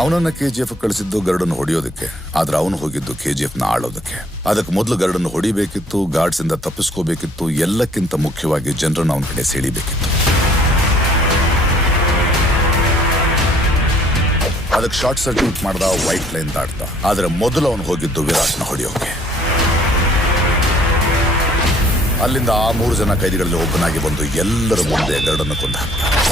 ಅವನನ್ನ KGF ಕಳಿಸಿದ್ದು ಗರುಡನ್ನು ಹೊಡೆಯೋದಕ್ಕೆ, ಆದ್ರೆ ಅವನು ಹೋಗಿದ್ದು KGF ನ ಆಳೋದಕ್ಕೆ. ಅದಕ್ಕೆ ಮೊದಲು ಗರುಡನ್ನು ಹೊಡಿಬೇಕಿತ್ತು, ಗಾರ್ಡ್ಸ್ ಇಂದ ತಪ್ಪಿಸ್ಕೋಬೇಕಿತ್ತು, ಎಲ್ಲಕ್ಕಿಂತ ಮುಖ್ಯವಾಗಿ ಜನರನ್ನು ಅವನ ಕಡೆ ಸೆಳಿಬೇಕಿತ್ತು. ಅದಕ್ಕೆ ಶಾರ್ಟ್ ಸರ್ಕ್ಯೂಟ್ ಮಾಡ್ದ, ವೈಟ್ ಲೈನ್ ದಾಟ್ದ. ಆದ್ರೆ ಮೊದಲು ಅವನು ಹೋಗಿದ್ದು ವಿರಾಟ್ನ ಹೊಡೆಯೋಕೆ. ಅಲ್ಲಿಂದ ಆ 3 ಜನ ಕೈದಿಗಳಲ್ಲಿ ಒಬ್ಬನಾಗಿ ಬಂದು ಎಲ್ಲರ ಮುಂದೆ ಗರುಡನ್ನು ಕೊಂದು ಹಾಕ್ತ.